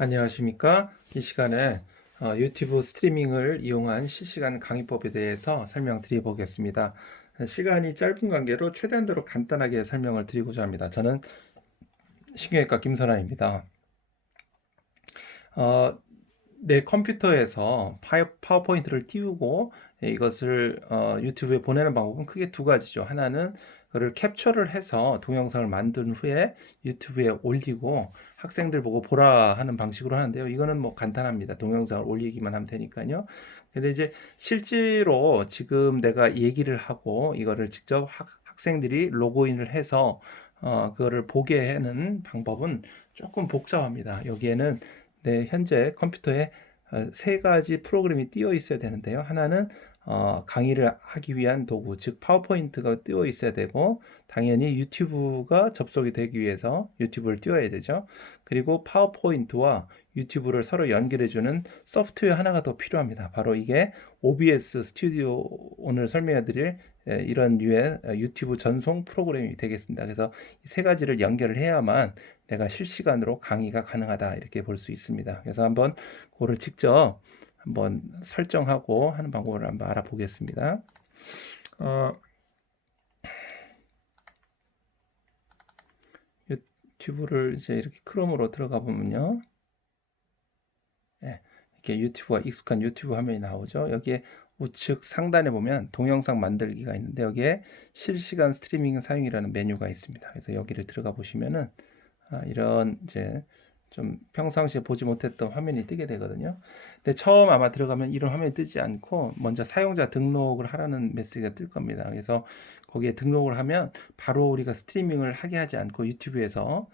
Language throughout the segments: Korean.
안녕하십니까? 이 시간에 유튜브 스트리밍을 이용한 실시간 강의법에 대해서 설명드려 보겠습니다. 시간이 짧은 관계로 최대한도로 간단하게 설명을 드리고자 합니다. 저는 신경외과 김선아입니다. 어, 내 컴퓨터에서 파워포인트를 띄우고 이것을 유튜브에 보내는 방법은 크게 두 가지죠. 하나는 그를 캡처를 해서 동영상을 만든 후에 유튜브에 올리고 학생들 보고 보라 하는 방식으로 하는데요. 이거는 뭐 간단합니다. 동영상을 올리기만 하면 되니까요. 근데 이제 실제로 지금 내가 얘기를 하고 이거를 직접 학생들이 로그인을 해서 그거를 보게 하는 방법은 조금 복잡합니다. 여기에는 네, 현재 컴퓨터에 세 가지 프로그램이 띄어 있어야 되는데요. 하나는 강의를 하기 위한 도구, 즉 파워포인트가 띄어 있어야 되고, 당연히 유튜브가 접속이 되기 위해서 유튜브를 띄워야 되죠. 그리고 파워포인트와 유튜브를 서로 연결해주는 소프트웨어 하나가 더 필요합니다. 바로 이게 OBS 스튜디오, 오늘 설명해 드릴 이런 류의 유튜브 전송 프로그램이 되겠습니다. 그래서 이 세 가지를 연결을 해야만 내가 실시간으로 강의가 가능하다 이렇게 볼 수 있습니다. 그래서 한번 그거를 직접 한번 설정하고 하는 방법을 한번 알아보겠습니다. 어, 유튜브를 이제 이렇게 크롬으로 들어가 보면요. 예, 이렇게 유튜브가 익숙한 유튜브 화면이 나오죠. 여기에 우측 상단에 보면 동영상 만들기가 있는데 여기에 실시간 스트리밍 사용이라는 메뉴가 있습니다. 그래서 여기를 들어가 보시면은 이런 이제 좀 평상시에 보지 못했던 화면이 뜨게 되거든요. 근데 처음 아마 들어가면 이런 화면이 뜨지 않고 먼저 사용자 등록을 하라는 메시지가 뜰 겁니다. 그래서 거기에 등록을 하면 바로 우리가 스트리밍을 하게 하지 않고 유튜브에서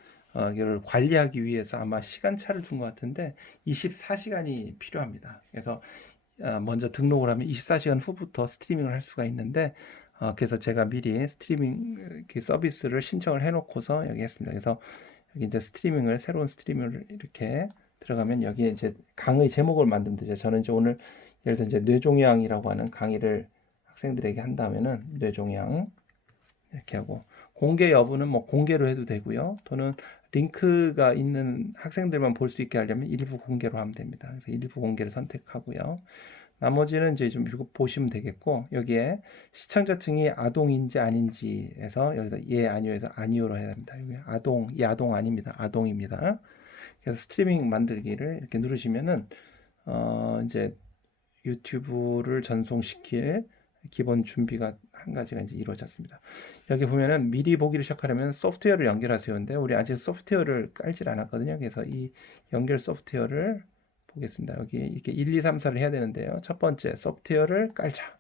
이걸 관리하기 위해서 아마 시간차를 둔 것 같은데 24시간이 필요합니다. 그래서 먼저 등록을 하면 24시간 후부터 스트리밍을 할 수가 있는데 그래서 제가 미리 스트리밍 서비스를 신청을 해놓고서 여기 했습니다. 그래서 여기 이제 새로운 스트리밍을 이렇게 들어가면 여기에 이제 강의 제목을 만들면 되죠. 저는 이제 오늘 예를 들어 이제 뇌종양이라고 하는 강의를 학생들에게 한다면은 뇌종양 이렇게 하고 공개 여부는 뭐 공개로 해도 되고요. 또는 링크가 있는 학생들만 볼 수 있게 하려면 일부 공개로 하면 됩니다. 그래서 일부 공개를 선택하고요. 나머지는 이제 좀 보시면 되겠고 여기에 시청자층이 아동인지 아닌지에서 여기서 예 아니오에서 아니오로 해야 됩니다. 여기 이 아동 아닙니다. 아동입니다. 그래서 스트리밍 만들기를 이렇게 누르시면은 이제 유튜브를 전송시킬 기본 준비가 한 가지가 이제 이루어졌습니다. 여기 보면은 미리 보기를 시작하려면 소프트웨어를 연결하세요인데 우리 아직 소프트웨어를 깔질 않았거든요. 그래서 이 연결 소프트웨어를 보겠습니다. 여기 이렇게 1, 2, 3, 4를 해야 되는데요. 첫 번째 소프트웨어를 깔자.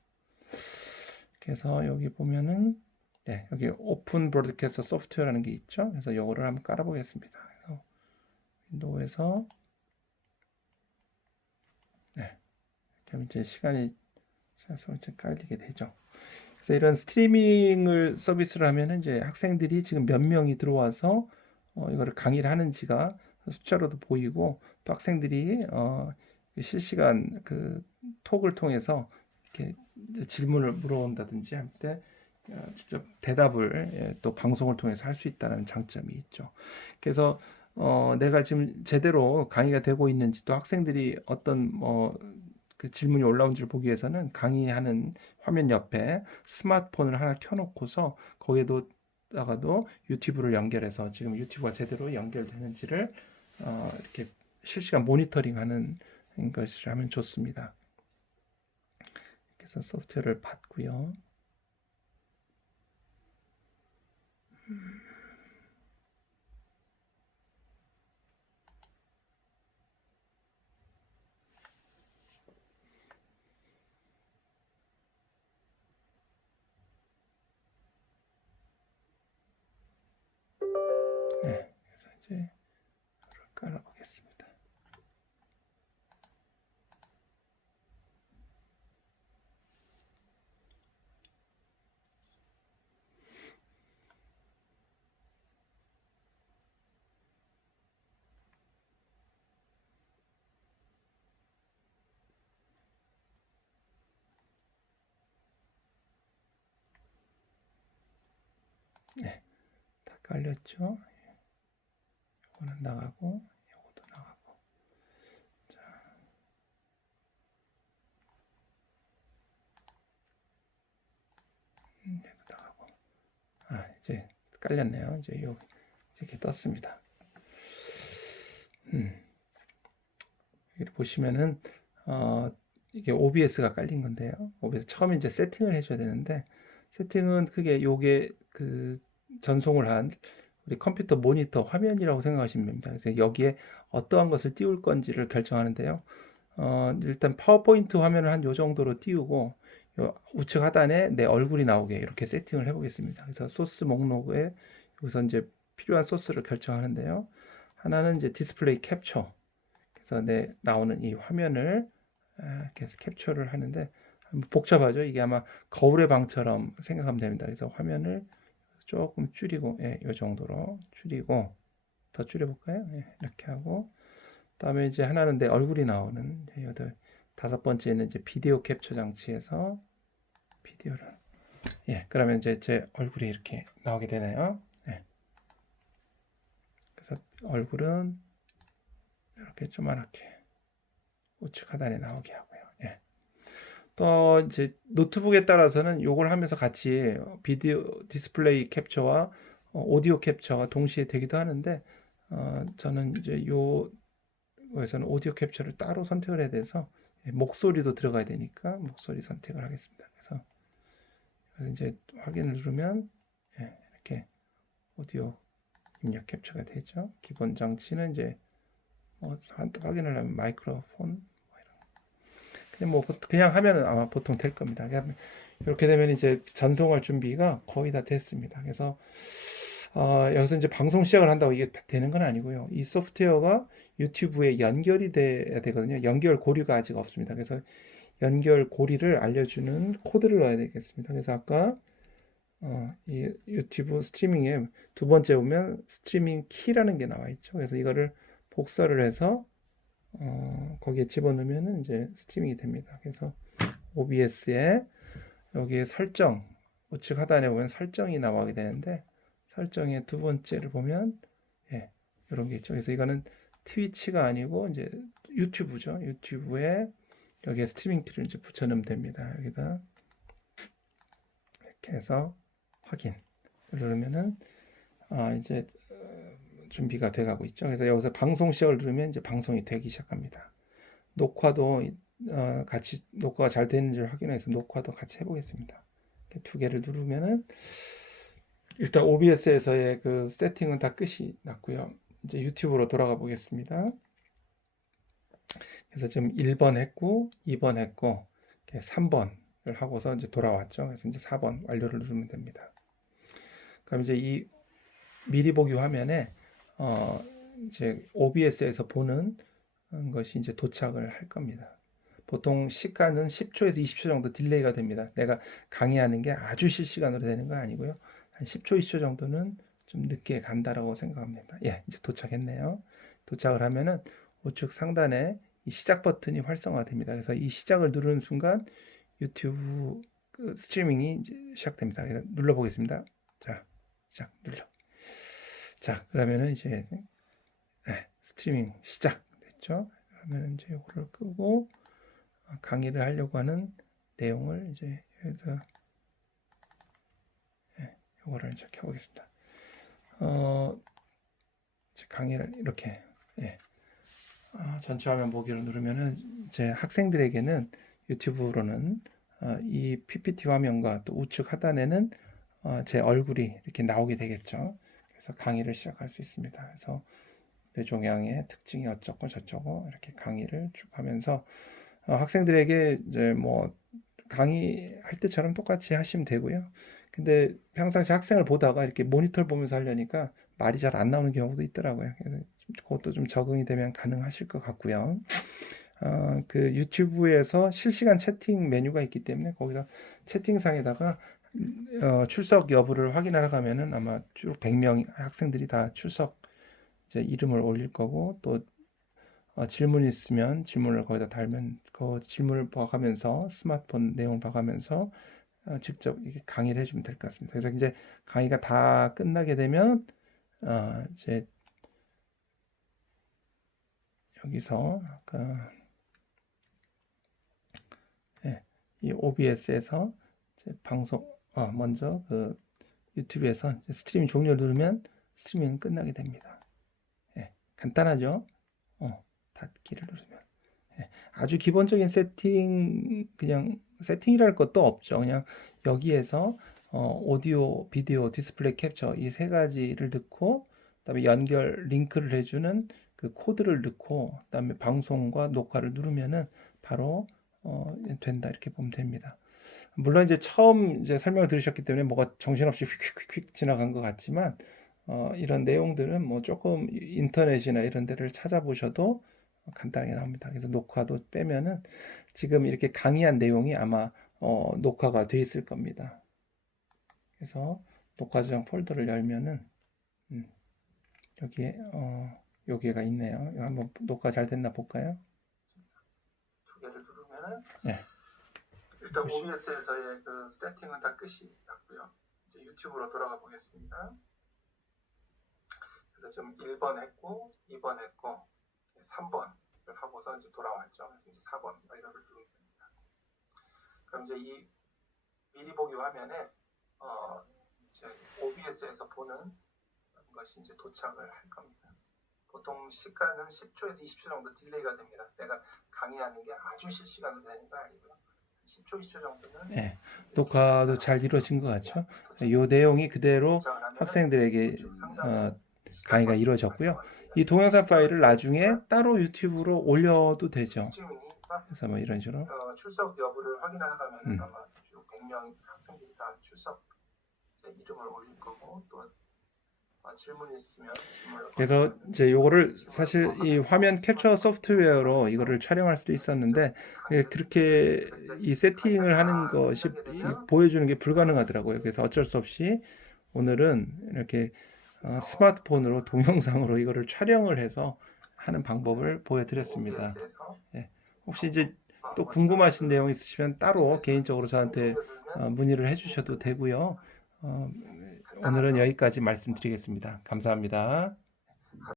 그래서 여기 보면은 네, 여기 오픈 브로드캐스터 소프트웨어라는 게 있죠. 그래서 이거를 한번 깔아보겠습니다. 그래서 윈도우에서 네, 그럼 이제 시간이 지나서 이제 깔리게 되죠. 그래서 이런 스트리밍을 서비스를 하면 이제 학생들이 지금 몇 명이 들어와서 이거를 강의를 하는지가 숫자로도 보이고 또 학생들이 실시간 그 톡을 통해서 이렇게 질문을 물어온다든지 할 때 직접 대답을 또 방송을 통해서 할 수 있다는 장점이 있죠. 그래서 내가 지금 제대로 강의가 되고 있는지 또 학생들이 어떤 그 질문이 올라온지를 보기 위해서는 강의하는 화면 옆에 스마트폰을 하나 켜놓고서 거기에다가도 유튜브를 연결해서 지금 유튜브가 제대로 연결되는지를 이렇게 실시간 모니터링하는 것을 하면 좋습니다. 그래서 소프트웨어를 받고요. 네, 그래서 이제 깔아보겠습니다. 네, 다 깔렸죠? 이거는 나가고, 이것도 나가고. 이제 깔렸네요. 이제 이렇게 떴습니다. 여기 보시면은 이게 OBS가 깔린 건데요. OBS 처음에 이제 세팅을 해줘야 되는데 세팅은 크게 요게 그 전송을 한 우리 컴퓨터 모니터 화면이라고 생각하시면 됩니다. 그래서 여기에 어떠한 것을 띄울 건지를 결정하는데요. 일단 파워포인트 화면을 한 요 정도로 띄우고 요 우측 하단에 내 얼굴이 나오게 이렇게 세팅을 해보겠습니다. 그래서 소스 목록에 여기서 이제 필요한 소스를 결정하는데요. 하나는 이제 디스플레이 캡처. 그래서 내 나오는 이 화면을 이렇게 해서 캡처를 하는데 복잡하죠. 이게 아마 거울의 방처럼 생각하면 됩니다. 그래서 화면을 조금 줄이고, 이 정도로 줄이고 더 줄여볼까요? 이렇게 하고 그다음에 이제 하나는 내 얼굴이 나오는 다섯 번째는 이제 비디오 캡처 장치에서 비디오를 그러면 이제 제 얼굴이 이렇게 나오게 되네요. 그래서 얼굴은 이렇게 조그맣게 우측 하단에 나오게 하고요. 또 이제 노트북에 따라서는 요걸 하면서 같이 비디오 디스플레이 캡처와 오디오 캡처가 동시에 되기도 하는데 저는 이제 요에서는 오디오 캡처를 따로 선택을 해야 돼서 목소리도 들어가야 되니까 목소리 선택을 하겠습니다. 그래서 이제 확인을 누르면 이렇게 오디오 입력 캡처가 되죠. 기본 장치는 이제 확인을 하면 마이크로폰 그냥 하면은 아마 보통 될 겁니다. 이렇게 되면 이제 전송할 준비가 거의 다 됐습니다. 그래서 여기서 이제 방송 시작을 한다고 이게 되는 건 아니고요. 이 소프트웨어가 유튜브에 연결이 돼야 되거든요. 연결 고리가 아직 없습니다. 그래서 연결 고리를 알려주는 코드를 넣어야 되겠습니다. 그래서 아까 이 유튜브 스트리밍에 두 번째 보면 스트리밍 키라는 게 나와 있죠. 그래서 이거를 복사를 해서 거기에 집어넣으면 이제 스트리밍이 됩니다. 그래서 OBS에 여기에 설정 우측 하단에 보면 설정이 나오게 되는데 설정의 두 번째를 보면 이런 게 있죠. 그래서 이거는 트위치가 아니고 이제 유튜브죠. 유튜브에 여기에 스트리밍 키를 이제 붙여넣으면 됩니다. 여기다 이렇게 해서 확인 누르면은 이제 준비가 돼가고 있죠. 그래서 여기서 방송 시작을 누르면 이제 방송이 되기 시작합니다. 녹화도 같이 녹화가 잘 되는지를 확인해서 녹화도 같이 해보겠습니다. 두 개를 누르면은 일단 OBS에서의 그 세팅은 다 끝이 났고요. 이제 유튜브로 돌아가 보겠습니다. 그래서 지금 1번 했고 2번 했고 3번을 하고서 이제 돌아왔죠. 그래서 이제 4번 완료를 누르면 됩니다. 그럼 이제 이 미리 보기 화면에 이제 OBS에서 보는 것이 이제 도착을 할 겁니다. 보통 시간은 10초에서 20초 정도 딜레이가 됩니다. 내가 강의하는 게 아주 실시간으로 되는 건 아니고요. 한 10초, 20초 정도는 좀 늦게 간다라고 생각합니다. 이제 도착했네요. 도착을 하면은 우측 상단에 이 시작 버튼이 활성화됩니다. 그래서 이 시작을 누르는 순간 유튜브 그 스트리밍이 이제 시작됩니다. 그래서 눌러보겠습니다. 자, 시작 눌러. 자, 그러면은 이제 스트리밍 시작됐죠. 그러면 이제 이거를 끄고 강의를 하려고 하는 내용을 이제 여기서 이거를 이제 켜보겠습니다. 이제 강의를 이렇게 전체 화면 보기를 누르면은 제 학생들에게는 유튜브로는 이 PPT 화면과 또 우측 하단에는 제 얼굴이 이렇게 나오게 되겠죠. 그래서 강의를 시작할 수 있습니다. 그래서 뇌종양의 특징이 어쩌고 저쩌고 이렇게 강의를 쭉 하면서 학생들에게 이제 뭐 강의할 때처럼 똑같이 하시면 되고요. 근데 평상시 학생을 보다가 이렇게 모니터를 보면서 하려니까 말이 잘 안 나오는 경우도 있더라고요. 그래서 그것도 좀 적응이 되면 가능하실 것 같고요. 그 유튜브에서 실시간 채팅 메뉴가 있기 때문에 거기서 채팅상에다가 출석 여부를 확인하러 가면은 아마 쭉 100명 학생들이 다 출석 이제 이름을 올릴 거고 또 질문이 있으면 질문을 거기다 달면 그 질문을 봐가면서 스마트폰 내용을 봐가면서 직접 이렇게 강의를 해주면 될 것 같습니다. 그래서 이제 강의가 다 끝나게 되면 이제 여기서 아까 이 OBS에서 이제 방송 먼저 그 유튜브에서 이제 스트리밍 종료를 누르면 스트리밍은 끝나게 됩니다. 예, 간단하죠? 닫기를 누르면. 예, 아주 기본적인 세팅, 그냥 세팅이랄 것도 없죠. 그냥 여기에서 오디오, 비디오, 디스플레이 캡처 이 세 가지를 넣고, 그다음에 연결 링크를 해주는 그 코드를 넣고, 그다음에 방송과 녹화를 누르면은 바로 된다, 이렇게 보면 됩니다. 물론 이제 처음 이제 설명을 들으셨기 때문에 뭐가 정신없이 휙휙휙 지나간 것 같지만 이런 내용들은 뭐 조금 인터넷이나 이런 데를 찾아보셔도 간단하게 나옵니다. 그래서 녹화도 빼면은 지금 이렇게 강의한 내용이 아마 녹화가 돼 있을 겁니다. 그래서 녹화 저장 폴더를 열면은 여기에 여기가 있네요. 이거 한번 녹화 잘 됐나 볼까요? 두 개를 누르면은 네. 일단 OBS에서의 그 세팅은 다 끝이 났고요. 이제 유튜브로 돌아가 보겠습니다. 그래서 지금 1번 했고 2번 했고 3번을 하고서 이제 돌아왔죠. 그래서 이제 4번 이거를 누르면 됩니다. 그럼 이제 이 미리 보기 화면에 이제 OBS에서 보는 것이 이제 도착을 할 겁니다. 보통 시간은 10초에서 20초 정도 딜레이가 됩니다. 내가 강의하는 게 아주 실시간으로 되는 거 아니고요. 10초, 20초 정도는 네, 녹화도 잘 이루어진 것 같죠. 이 내용이 그대로 학생들에게 강의가 이루어졌고요. 이 동영상 파일을 나중에 따로 유튜브로 올려도 되죠. 그래서 뭐 이런 식으로 출석 여부를 확인하려면 아마 100명 학생들이 다 출석 이름을 올릴 거고 또 질문이 있으면 그래서 이제 요거를 사실 이 화면 캡처 소프트웨어로 이거를 촬영할 수도 있었는데 그렇게 이 세팅을 하는 것이 보여주는 게 불가능하더라고요. 그래서 어쩔 수 없이 오늘은 이렇게 스마트폰으로 동영상으로 이거를 촬영을 해서 하는 방법을 보여드렸습니다. 예. 혹시 이제 또 궁금하신 내용 있으시면 따로 개인적으로 저한테 문의를 해주셔도 되고요. 오늘은 여기까지 말씀드리겠습니다. 감사합니다.